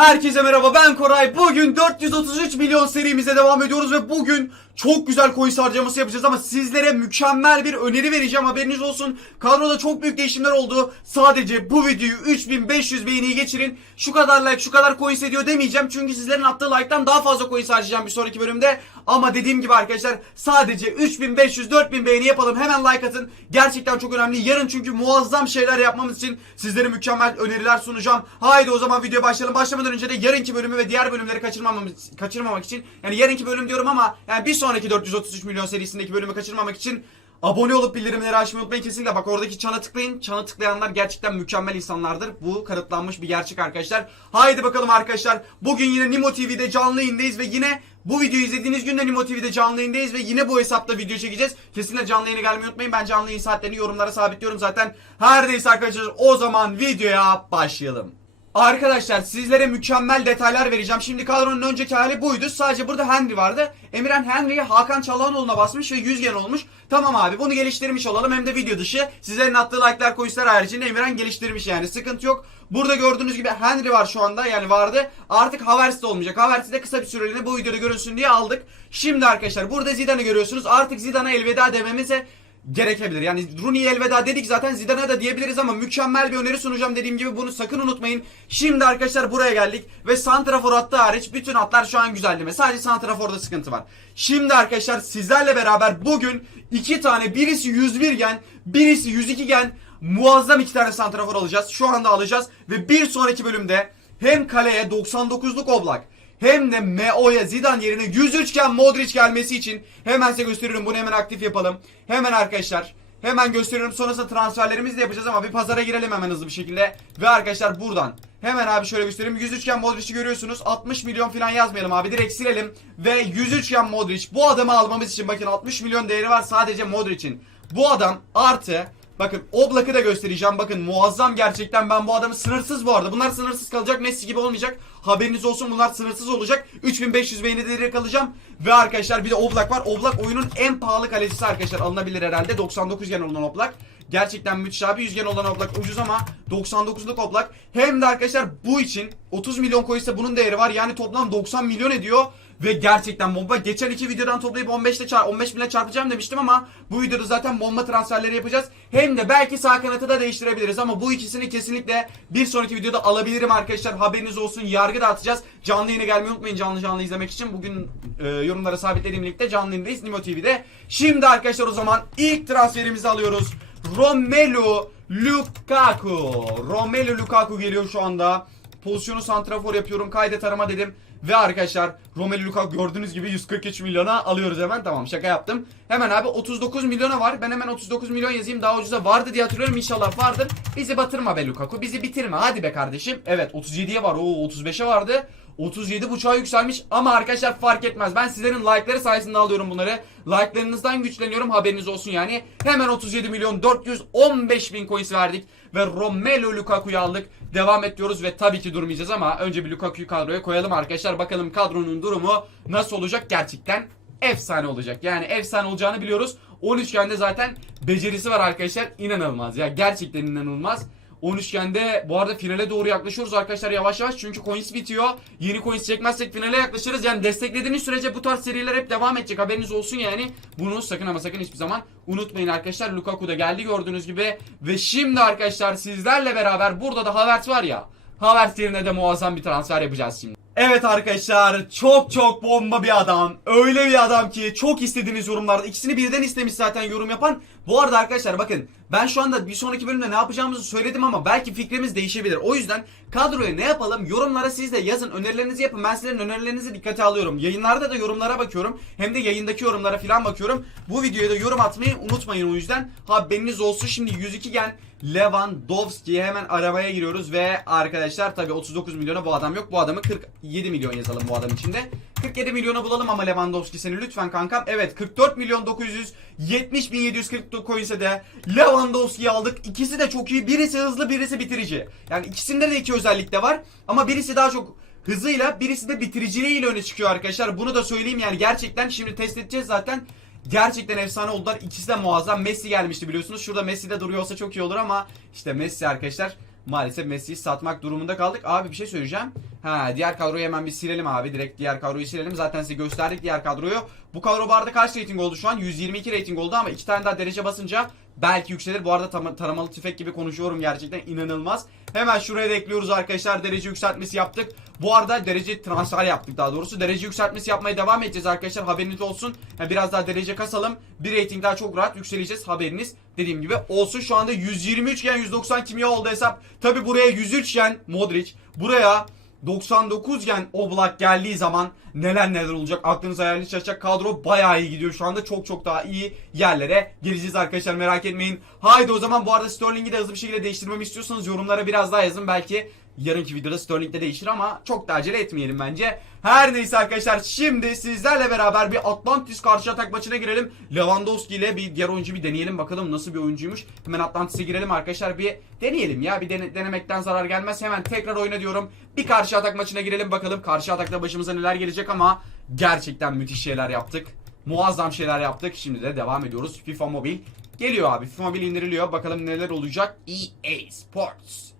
Herkese merhaba ben Koray. Bugün 433 milyon serimize devam ediyoruz ve bugün çok güzel coin harcaması yapacağız ama sizlere mükemmel bir öneri vereceğim haberiniz olsun. Kadroda çok büyük değişimler oldu. Sadece bu videoyu 3500 beğeniyi geçirin. Şu kadar like şu kadar coin ediyor demeyeceğim. Çünkü sizlerin attığı like'tan daha fazla coin harcayacağım bir sonraki bölümde. Ama dediğim gibi arkadaşlar sadece 3500 4000 beğeni yapalım. Hemen like atın. Gerçekten çok önemli. Yarın çünkü muazzam şeyler yapmamız için sizlere mükemmel öneriler sunacağım. Haydi o zaman videoya başlayalım. Başlamadan önce de yarınki bölümü ve diğer bölümleri kaçırmamamız, kaçırmamak için yani yarınki bölüm diyorum ama yani bir sonraki 433 milyon serisindeki bölümü kaçırmamak için Abone olup bildirimleri açmayı unutmayın kesinlikle. Bak oradaki çana tıklayın. Çana tıklayanlar gerçekten mükemmel insanlardır. Bu kanıtlanmış bir gerçek arkadaşlar. Haydi bakalım arkadaşlar. Bugün yine Nimo TV'de canlı yayındayız ve yine bu videoyu izlediğiniz günde Nimo TV'de canlı yayındayız ve yine bu hesapta video çekeceğiz. Kesinlikle canlı yayına gelmeyi unutmayın. Ben canlı yayın saatlerini yorumlara sabitliyorum zaten. Her neyse arkadaşlar o zaman videoya başlayalım. Arkadaşlar sizlere mükemmel detaylar vereceğim. Şimdi kadronun önceki hali buydu. Sadece burada Henry vardı. Emirhan Henry'yi Hakan Çalhanoğlu'na basmış ve 100 gen olmuş. Tamam abi bunu geliştirmiş olalım. Hem de video dışı. Sizlerin attığı like'lar koyuşlar haricinde Emirhan geliştirmiş yani. Sıkıntı yok. Burada gördüğünüz gibi Henry var şu anda yani vardı. Artık Havertz de olmayacak. Havertz'i de kısa bir süreliğine bu videoda görünsün diye aldık. Şimdi arkadaşlar burada Zidane'ı görüyorsunuz. Artık Zidane'a elveda dememize gerekebilir. Yani Rooney'e elveda dedik zaten Zidane'a da diyebiliriz ama mükemmel bir öneri sunacağım dediğim gibi bunu sakın unutmayın. Şimdi arkadaşlar buraya geldik ve Santrafor hattı hariç bütün hatlar şu an güzelleme. Sadece Santrafor'da sıkıntı var. Şimdi arkadaşlar sizlerle beraber bugün iki tane birisi 101 gen birisi 102 gen muazzam iki tane Santrafor alacağız. Şu anda alacağız ve bir sonraki bölümde hem kaleye 99'luk Oblak hem de Meo'ya Zidane yerine 103 iken Modric gelmesi için hemen size gösteriyorum bunu hemen aktif yapalım. Hemen arkadaşlar hemen gösteriyorum sonrasında transferlerimizi de yapacağız ama bir pazara girelim hemen hızlı bir şekilde. Ve arkadaşlar buradan hemen abi şöyle göstereyim 103 iken Modric'i görüyorsunuz 60 milyon falan yazmayalım abi direkt silelim. Ve 103 iken Modric bu adamı almamız için bakın 60 milyon değeri var sadece Modric'in. Bu adam artı Bakın Oblak'ı da göstereceğim. Bakın muazzam gerçekten ben bu adamı sınırsız bu arada. Bunlar sınırsız kalacak. Messi gibi olmayacak. Haberiniz olsun bunlar sınırsız olacak. 3500 beğeni değeri kalacağım. Ve arkadaşlar bir de Oblak var. Oblak oyunun en pahalı kalecisi arkadaşlar. Alınabilir herhalde. 99 gen olan Oblak. Gerçekten müthiş abi. 100 gen olan Oblak ucuz ama 99'luk Oblak. Hem de arkadaşlar bu için 30 milyon koysa bunun değeri var. Yani toplam 90 milyon ediyor. Ve gerçekten bomba. Geçen iki videodan toplayıp 15 ile çar 15 bile çarpacağım demiştim ama bu videoda zaten bomba transferleri yapacağız. Hem de belki sağ kanatı da değiştirebiliriz ama bu ikisini kesinlikle bir sonraki videoda alabilirim arkadaşlar. Haberiniz olsun. Yargı dağıtacağız. Canlı yayına gelmeyi unutmayın canlı canlı izlemek için. Bugün e, yorumlara sabitlediğim linkte canlı yayındayız Nimo TV'de. Şimdi arkadaşlar o zaman ilk transferimizi alıyoruz. Romelu Lukaku. Romelu Lukaku geliyor şu anda. Pozisyonu santrafor yapıyorum. Kaydet arama dedim. Ve arkadaşlar Romelu Lukaku gördüğünüz gibi 143 milyona alıyoruz hemen. Tamam şaka yaptım. Hemen abi 39 milyona var. Ben hemen 39 milyon yazayım. Daha ucuza vardı diye hatırlıyorum. İnşallah vardır. Bizi batırma be Lukaku. Bizi bitirme. Hadi be kardeşim. Evet 37'ye var. Oo 35'e vardı. 37 buçuğa yükselmiş ama arkadaşlar fark etmez. Ben sizlerin like'ları sayesinde alıyorum bunları. Like'larınızdan güçleniyorum haberiniz olsun yani. Hemen 37 milyon 415 bin coins verdik ve Romelu Lukaku'yu aldık. Devam ediyoruz ve tabii ki durmayacağız ama önce bir Lukaku'yu kadroya koyalım arkadaşlar. Bakalım kadronun durumu nasıl olacak gerçekten efsane olacak. Yani efsane olacağını biliyoruz. 13 gende zaten becerisi var arkadaşlar. İnanılmaz ya gerçekten inanılmaz. 13 gende bu arada finale doğru yaklaşıyoruz arkadaşlar yavaş yavaş çünkü coins bitiyor. Yeni coins çekmezsek finale yaklaşırız. Yani desteklediğiniz sürece bu tarz seriler hep devam edecek. Haberiniz olsun yani. Bunu sakın ama sakın hiçbir zaman unutmayın arkadaşlar. Lukaku da geldi gördüğünüz gibi. Ve şimdi arkadaşlar sizlerle beraber burada da Havertz var ya. Havertz yerine de muazzam bir transfer yapacağız şimdi. Evet arkadaşlar çok çok bomba bir adam. Öyle bir adam ki çok istediğiniz yorumlarda ikisini birden istemiş zaten yorum yapan. Bu arada arkadaşlar bakın ben şu anda bir sonraki bölümde ne yapacağımızı söyledim ama belki fikrimiz değişebilir. O yüzden kadroya ne yapalım yorumlara siz de yazın önerilerinizi yapın. Ben sizlerin önerilerinizi dikkate alıyorum. Yayınlarda da yorumlara bakıyorum. Hem de yayındaki yorumlara falan bakıyorum. Bu videoya da yorum atmayı unutmayın o yüzden. Haberiniz olsun şimdi 102 gen Lewandowski'ye hemen aramaya giriyoruz ve arkadaşlar tabi 39 milyona bu adam yok. Bu adamı 47 milyon yazalım bu adam içinde. 47 milyona bulalım ama Lewandowski seni lütfen kankam. Evet 44 milyon 970 bin 740 coins'e de Lewandowski'yi aldık. İkisi de çok iyi. Birisi hızlı birisi bitirici. Yani ikisinde de iki özellik de var. Ama birisi daha çok hızıyla birisi de bitiriciliğiyle öne çıkıyor arkadaşlar. Bunu da söyleyeyim yani gerçekten şimdi test edeceğiz zaten. Gerçekten efsane oldular. İkisi de muazzam. Messi gelmişti biliyorsunuz. Şurada Messi de duruyor olsa çok iyi olur ama işte Messi arkadaşlar maalesef Messi'yi satmak durumunda kaldık. Abi bir şey söyleyeceğim. Ha diğer kadroyu hemen bir silelim abi. Direkt diğer kadroyu silelim. Zaten size gösterdik diğer kadroyu. Bu kadro bu arada kaç rating oldu şu an? 122 rating oldu ama iki tane daha derece basınca belki yükselir. Bu arada tam- taramalı tüfek gibi konuşuyorum gerçekten inanılmaz. Hemen şuraya da ekliyoruz arkadaşlar. Derece yükseltmesi yaptık. Bu arada derece transfer yaptık daha doğrusu. Derece yükseltmesi yapmaya devam edeceğiz arkadaşlar. Haberiniz olsun. Yani biraz daha derece kasalım. Bir rating daha çok rahat yükseleceğiz. Haberiniz dediğim gibi olsun. Şu anda 123 gen 190 kimya oldu hesap. Tabi buraya 103 gen Modric. Buraya 99 gen Oblak geldiği zaman neler neler olacak? Aklınız hayaliniz şaşacak kadro bayağı iyi gidiyor şu anda. Çok çok daha iyi yerlere geleceğiz arkadaşlar. Merak etmeyin. Haydi o zaman bu arada Sterling'i de hızlı bir şekilde değiştirmemi istiyorsanız yorumlara biraz daha yazın. Belki yarınki videoda Sterling de değişir ama çok da acele etmeyelim bence. Her neyse arkadaşlar şimdi sizlerle beraber bir Atlantis karşı atak maçına girelim. Lewandowski ile bir diğer oyuncu bir deneyelim bakalım nasıl bir oyuncuymuş. Hemen Atlantis'e girelim arkadaşlar bir deneyelim ya bir dene- denemekten zarar gelmez. Hemen tekrar oyna diyorum. Bir karşı atak maçına girelim bakalım. Karşı atakta başımıza neler gelecek ama gerçekten müthiş şeyler yaptık. Muazzam şeyler yaptık. Şimdi de devam ediyoruz. FIFA Mobil geliyor abi. FIFA Mobil indiriliyor. Bakalım neler olacak. EA Sports.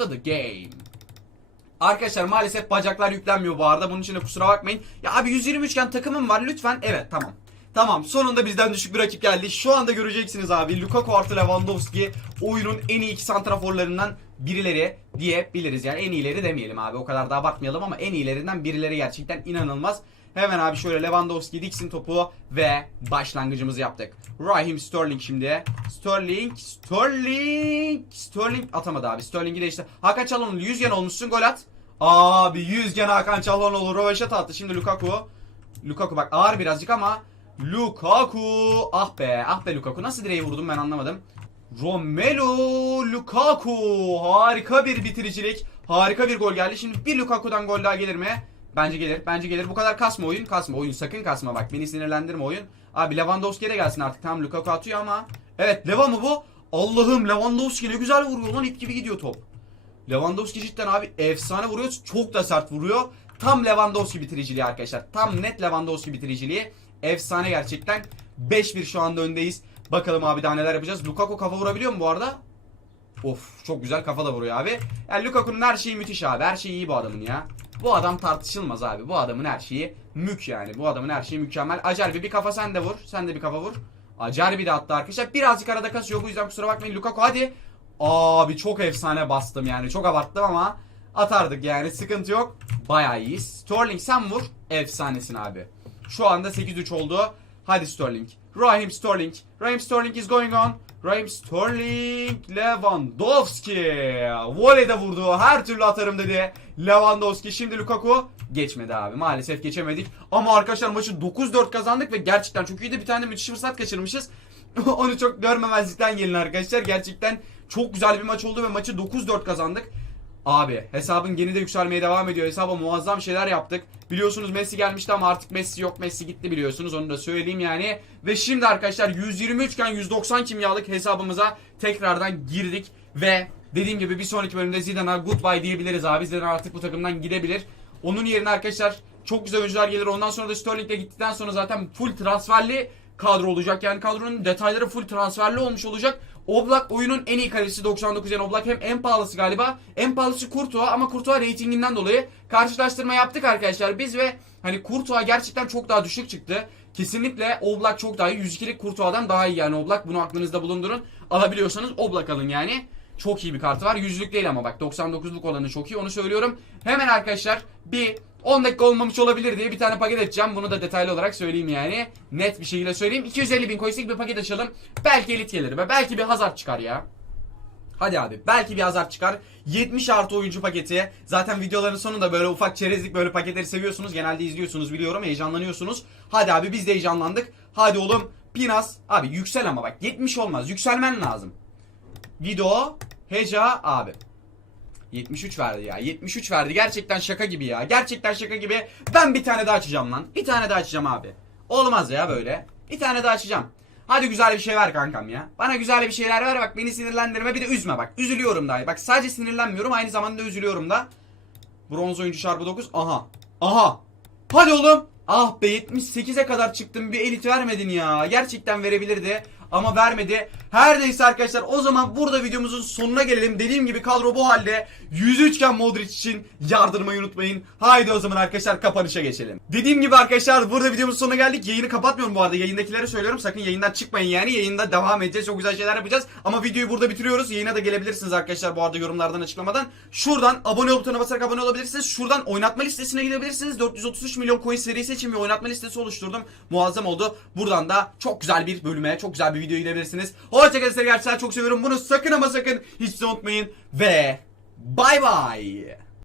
To the game. Arkadaşlar maalesef bacaklar yüklenmiyor bu arada. Bunun için de kusura bakmayın. Ya abi 123 iken takımım var lütfen. Evet tamam. Tamam sonunda bizden düşük bir rakip geldi. Şu anda göreceksiniz abi. Lukaku artı Lewandowski oyunun en iyi iki santraforlarından birileri diyebiliriz. Yani en iyileri demeyelim abi. O kadar da abartmayalım ama en iyilerinden birileri gerçekten inanılmaz. Hemen abi şöyle Lewandowski diksin topu ve başlangıcımızı yaptık. Raheem Sterling şimdi. Sterling, Sterling, Sterling atamadı abi. Sterling'i de işte. Hakan Çalhanoğlu 100 gen olmuşsun gol at. Abi 100 gen Hakan Çalhanoğlu röveşat attı. Şimdi Lukaku. Lukaku bak ağır birazcık ama Lukaku. Ah be ah be Lukaku. Nasıl direği vurdum ben anlamadım. Romelu Lukaku. Harika bir bitiricilik. Harika bir gol geldi. Şimdi bir Lukaku'dan gol daha gelir mi? Bence gelir. Bence gelir. Bu kadar kasma oyun. Kasma oyun. Sakın kasma bak. Beni sinirlendirme oyun. Abi Lewandowski'ye de gelsin artık. Tamam Lukaku atıyor ama. Evet Leva mı bu? Allah'ım Lewandowski ne güzel vuruyor lan. ip gibi gidiyor top. Lewandowski cidden abi efsane vuruyor. Çok da sert vuruyor. Tam Lewandowski bitiriciliği arkadaşlar. Tam net Lewandowski bitiriciliği. Efsane gerçekten. 5-1 şu anda öndeyiz. Bakalım abi daha neler yapacağız. Lukaku kafa vurabiliyor mu bu arada? Of çok güzel kafa da vuruyor abi. Yani Lukaku'nun her şeyi müthiş abi. Her şeyi iyi bu adamın ya. Bu adam tartışılmaz abi. Bu adamın her şeyi mük yani. Bu adamın her şeyi mükemmel. Acerbi bir kafa sen de vur. Sen de bir kafa vur. Acerbi de attı arkadaşlar. Birazcık arada kasıyor. Bu yüzden kusura bakmayın. Lukaku hadi. Abi çok efsane bastım yani. Çok abarttım ama atardık yani. Sıkıntı yok. Bayağı iyiyiz. Sterling sen vur. Efsanesin abi. Şu anda 8-3 oldu. Hadi Sterling. Raheem Sterling. Raheem Sterling is going on. Raheem Sterling. Lewandowski. Voleyde vurdu. Her türlü atarım dedi. Lewandowski. Şimdi Lukaku. Geçmedi abi. Maalesef geçemedik. Ama arkadaşlar maçı 9-4 kazandık ve gerçekten çok iyiydi. Bir tane müthiş fırsat kaçırmışız. Onu çok görmemezlikten gelin arkadaşlar. Gerçekten çok güzel bir maç oldu ve maçı 9-4 kazandık. Abi hesabın gene de yükselmeye devam ediyor. Hesaba muazzam şeyler yaptık. Biliyorsunuz Messi gelmişti ama artık Messi yok. Messi gitti biliyorsunuz. Onu da söyleyeyim yani. Ve şimdi arkadaşlar 123 iken 190 kimyalık hesabımıza tekrardan girdik. Ve dediğim gibi bir sonraki bölümde Zidane'a goodbye diyebiliriz abi. Zidane artık bu takımdan gidebilir. Onun yerine arkadaşlar çok güzel oyuncular gelir. Ondan sonra da Sterling'le gittikten sonra zaten full transferli kadro olacak. Yani kadronun detayları full transferli olmuş olacak. Oblak oyunun en iyi kalecisi 99 yani Oblak hem en pahalısı galiba. En pahalısı Courtois ama Courtois reytinginden dolayı karşılaştırma yaptık arkadaşlar biz ve hani Courtois gerçekten çok daha düşük çıktı. Kesinlikle Oblak çok daha iyi. 102'lik Courtois'dan daha iyi yani Oblak. Bunu aklınızda bulundurun. Alabiliyorsanız Oblak alın yani. Çok iyi bir kartı var. Yüzlük değil ama bak 99'luk olanı çok iyi onu söylüyorum. Hemen arkadaşlar bir 10 dakika olmamış olabilir diye bir tane paket açacağım. Bunu da detaylı olarak söyleyeyim yani. Net bir şekilde söyleyeyim. 250 bin koysak bir paket açalım. Belki elit gelir ve belki bir hazard çıkar ya. Hadi abi belki bir hazard çıkar. 70 artı oyuncu paketi. Zaten videoların sonunda böyle ufak çerezlik böyle paketleri seviyorsunuz. Genelde izliyorsunuz biliyorum heyecanlanıyorsunuz. Hadi abi biz de heyecanlandık. Hadi oğlum Pinas. Abi yüksel ama bak 70 olmaz. Yükselmen lazım. Video Heca abi. 73 verdi ya. 73 verdi. Gerçekten şaka gibi ya. Gerçekten şaka gibi. Ben bir tane daha açacağım lan. Bir tane daha açacağım abi. Olmaz ya böyle. Bir tane daha açacağım. Hadi güzel bir şey ver kankam ya. Bana güzel bir şeyler ver bak beni sinirlendirme bir de üzme bak. Üzülüyorum daha. Bak sadece sinirlenmiyorum aynı zamanda üzülüyorum da. Bronz oyuncu çarpı 9. Aha. Aha. Hadi oğlum. Ah be 78'e kadar çıktım bir elit vermedin ya. Gerçekten verebilirdi ama vermedi. Her neyse arkadaşlar o zaman burada videomuzun sonuna gelelim. Dediğim gibi kadro bu halde. 103 iken Modric için yardırmayı unutmayın. Haydi o zaman arkadaşlar kapanışa geçelim. Dediğim gibi arkadaşlar burada videomuzun sonuna geldik. Yayını kapatmıyorum bu arada. Yayındakilere söylüyorum. Sakın yayından çıkmayın yani. Yayında devam edeceğiz. Çok güzel şeyler yapacağız. Ama videoyu burada bitiriyoruz. Yayına da gelebilirsiniz arkadaşlar bu arada yorumlardan açıklamadan. Şuradan abone ol butonuna basarak abone olabilirsiniz. Şuradan oynatma listesine gidebilirsiniz. 433 milyon coin serisi için bir oynatma listesi oluşturdum. Muazzam oldu. Buradan da çok güzel bir bölüme, çok güzel bir video gidebilirsiniz. Hoşçakalın size gerçekten çok seviyorum. Bunu sakın ama sakın hiç unutmayın. Ve bay bay.